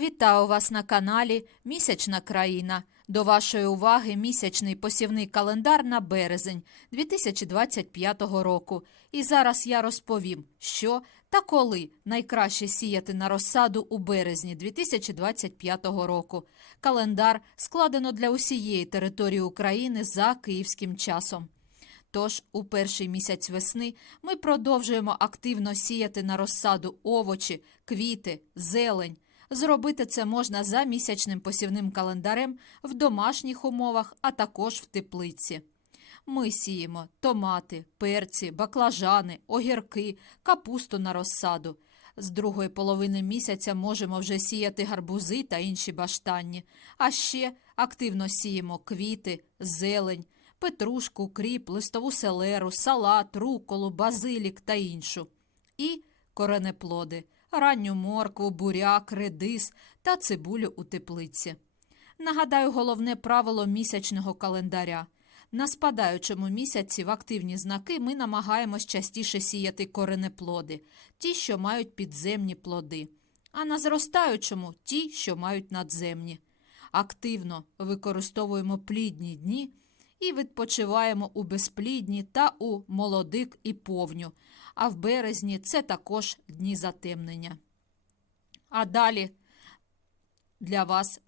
Вітаю вас на каналі Місячна країна. До вашої уваги місячний посівний календар на березень 2025 року. І зараз я розповім, що та коли найкраще сіяти на розсаду у березні 2025 року. Календар складено для усієї території України за київським часом. Тож у перший місяць весни ми продовжуємо активно сіяти на розсаду овочі, квіти, зелень. Зробити це можна за місячним посівним календарем в домашніх умовах, а також в теплиці. Ми сіємо томати, перці, баклажани, огірки, капусту на розсаду. З другої половини місяця можемо вже сіяти гарбузи та інші баштанні, а ще активно сіємо квіти, зелень, петрушку, кріп, листову селеру, салат, руколу, базилік та іншу. І коренеплоди, ранню моркву, буряк, редис та цибулю у теплиці. Нагадаю головне правило місячного календаря. На спадаючому місяці в активні знаки ми намагаємось частіше сіяти коренеплоди, ті, що мають підземні плоди, а на зростаючому ті, що мають надземні. Активно використовуємо плідні дні і відпочиваємо у безплідні та у молодик і повню, а в березні це також дні затемнення. А далі для вас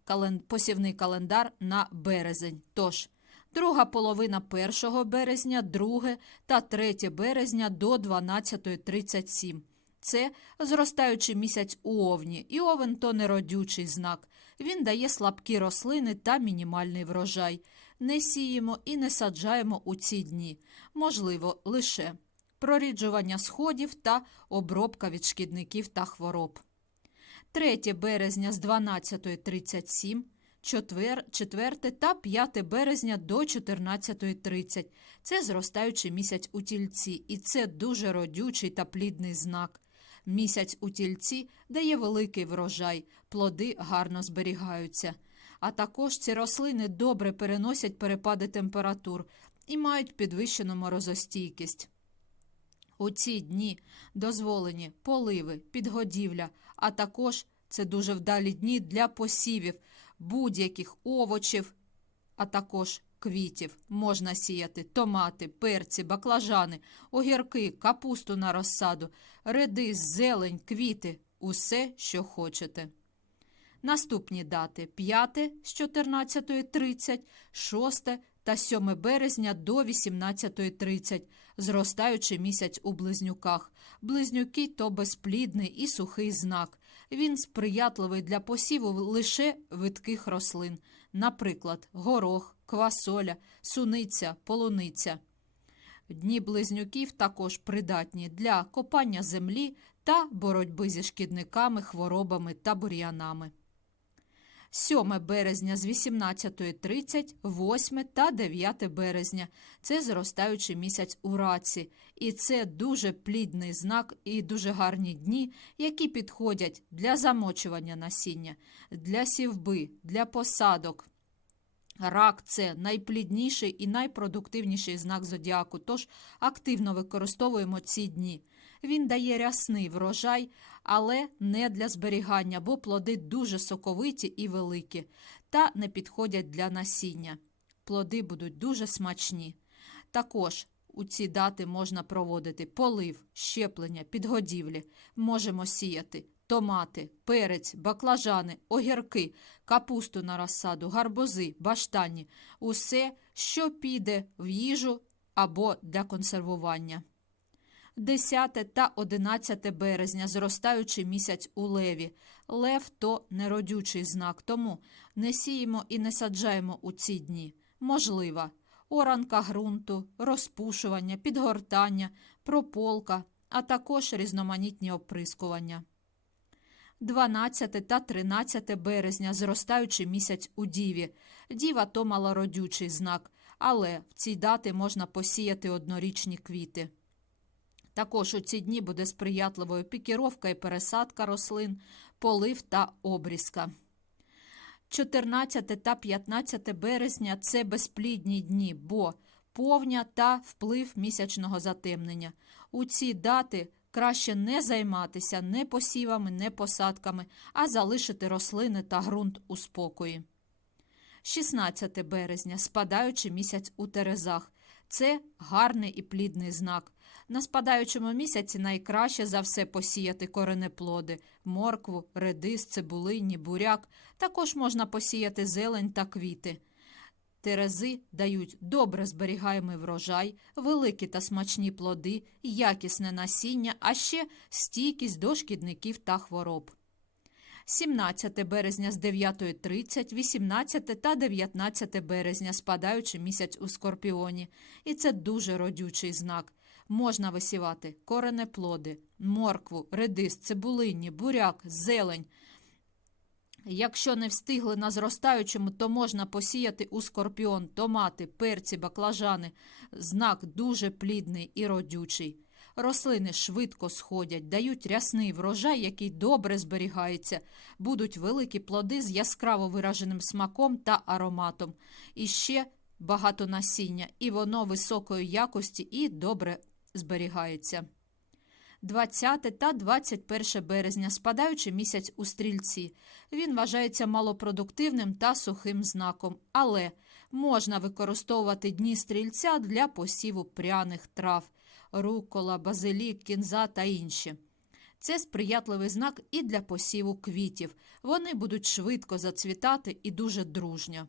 посівний календар на березень. Тож, друга половина 1 березня, 2 та 3 березня до 12.37. Це зростаючий місяць у овні, і овен то неродючий знак. Він дає слабкі рослини та мінімальний врожай. Не сіємо і не саджаємо у ці дні. Можливо, лише проріджування сходів та обробка від шкідників та хвороб. 3 березня з 12.37, 4, 4 та 5 березня до 14.30. Це зростаючий місяць у тільці, і це дуже родючий та плідний знак. Місяць у тільці дає великий врожай, плоди гарно зберігаються. А також ці рослини добре переносять перепади температур і мають підвищену морозостійкість. У ці дні дозволені поливи, підгодівля, а також це дуже вдалі дні для посівів будь-яких овочів, а також квітів. Можна сіяти томати, перці, баклажани, огірки, капусту на розсаду, редис, зелень, квіти усе, що хочете. Наступні дати 5 з 14.30, 6 та 7 березня до 18.30, зростаючий місяць у близнюках. Близнюки то безплідний і сухий знак. Він сприятливий для посіву лише видких рослин, наприклад, горох, квасоля, суниця, полуниця. Дні близнюків також придатні для копання землі та боротьби зі шкідниками, хворобами та бур'янами. 7 березня з 18.30, 8 та 9 березня це зростаючий місяць у раці, і це дуже плідний знак і дуже гарні дні, які підходять для замочування насіння, для сівби, для посадок. Рак це найплідніший і найпродуктивніший знак зодіаку, тож активно використовуємо ці дні. Він дає рясний врожай, але не для зберігання, бо плоди дуже соковиті і великі, та не підходять для насіння. Плоди будуть дуже смачні. Також у ці дати можна проводити полив, щеплення, підгодівлі. Можемо сіяти томати, перець, баклажани, огірки, капусту на розсаду, гарбузи, баштані – усе, що піде в їжу або для консервування. 10 та 11 березня зростаючий місяць у леві. Лев то неродючий знак, тому не сіємо і не саджаємо у ці дні. Можлива оранка ґрунту, розпушування, підгортання, прополка, а також різноманітні оприскування. 12 та 13 березня зростаючий місяць у діві. Діва то малородючий знак, але в ці дати можна посіяти однорічні квіти. Також у ці дні буде сприятливою пікіровка і пересадка рослин, полив та обрізка. 14 та 15 березня це безплідні дні, бо повня та вплив місячного затемнення. У ці дати краще не займатися не посівами, не посадками, а залишити рослини та ґрунт у спокої. 16 березня спадаючий місяць у Терезах. Це гарний і плідний знак. На спадаючому місяці найкраще за все посіяти коренеплоди, моркву, редис, цибулині, буряк. Також можна посіяти зелень та квіти. Терези дають добре зберігаємий врожай, великі та смачні плоди, якісне насіння, а ще стійкість до шкідників та хвороб. 17 березня з 9.30, 18 та 19 березня спадаючий місяць у Скорпіоні. І це дуже родючий знак. Можна висівати коренеплоди, моркву, редис, цибулині, буряк, зелень. Якщо не встигли на зростаючому, то можна посіяти у скорпіон, томати, перці, баклажани. Знак дуже плідний і родючий. Рослини швидко сходять, дають рясний врожай, який добре зберігається. Будуть великі плоди з яскраво вираженим смаком та ароматом. І ще багато насіння, і воно високої якості і добре зберігається. 20 та 21 березня спадаючий місяць у стрільці. Він вважається малопродуктивним та сухим знаком, але можна використовувати дні стрільця для посіву пряних трав, рукола, базилік, кінза та інші. Це сприятливий знак і для посіву квітів. Вони будуть швидко зацвітати і дуже дружньо.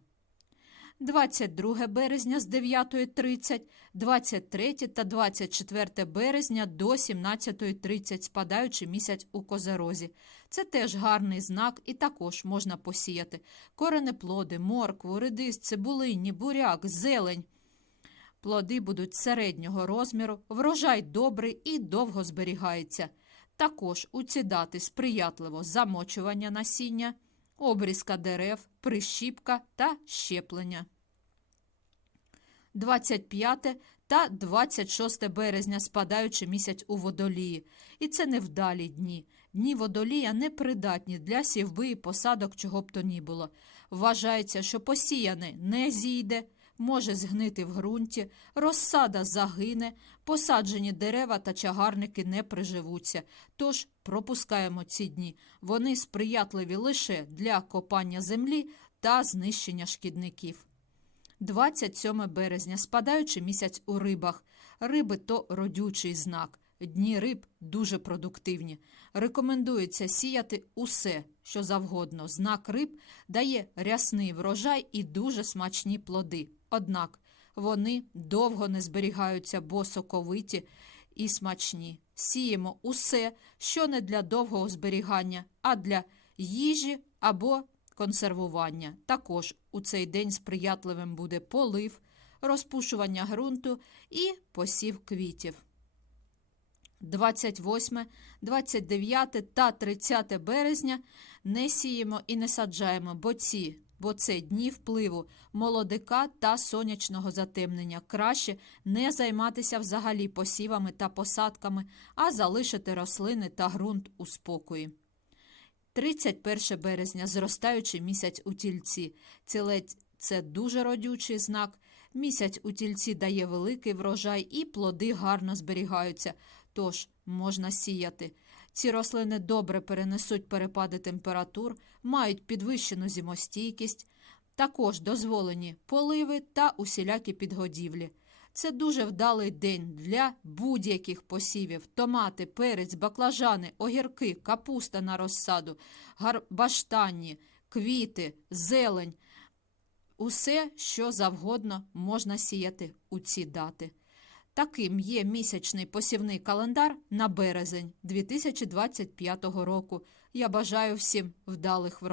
22 березня з 9.30, 23 та 24 березня до 17.30 спадаючий місяць у Козерозі. Це теж гарний знак і також можна посіяти. Коренеплоди, моркву, редис, цибулині, буряк, зелень. Плоди будуть середнього розміру, врожай добрий і довго зберігається. Також у ці дати сприятливо замочування насіння, обрізка дерев, прищіпка та щеплення. 25 та 26 березня спадаючи місяць у водолії. І це невдалі дні. Дні водолія непридатні для сівби і посадок чого б то ні було. Вважається, що посіяне не зійде, може згнити в ґрунті, розсада загине, посаджені дерева та чагарники не приживуться. Тож пропускаємо ці дні. Вони сприятливі лише для копання землі та знищення шкідників. 27 березня спадаючий місяць у рибах. Риби то родючий знак. Дні риб дуже продуктивні. Рекомендується сіяти усе, що завгодно. Знак риб дає рясний врожай і дуже смачні плоди. Однак вони довго не зберігаються, бо соковиті і смачні. Сіємо усе, що не для довгого зберігання, а для їжі або консервування. Також у цей день сприятливим буде полив, розпушування ґрунту і посів квітів. 28, 29 та 30 березня не сіємо і не саджаємо, бо ці, бо це дні впливу молодика та сонячного затемнення. Краще не займатися взагалі посівами та посадками, а залишити рослини та ґрунт у спокої. 31 березня зростаючий місяць у тільці. Цілець це дуже родючий знак. Місяць у тільці дає великий врожай і плоди гарно зберігаються, тож можна сіяти. Ці рослини добре перенесуть перепади температур, мають підвищену зимостійкість, також дозволені поливи та усілякі підгодівлі. Це дуже вдалий день для будь-яких посівів: томати, перець, баклажани, огірки, капуста на розсаду, баштанні, квіти, зелень. Усе, що завгодно можна сіяти у ці дати. Таким є місячний посівний календар на березень 2025 року. Я бажаю всім вдалих врожаїв.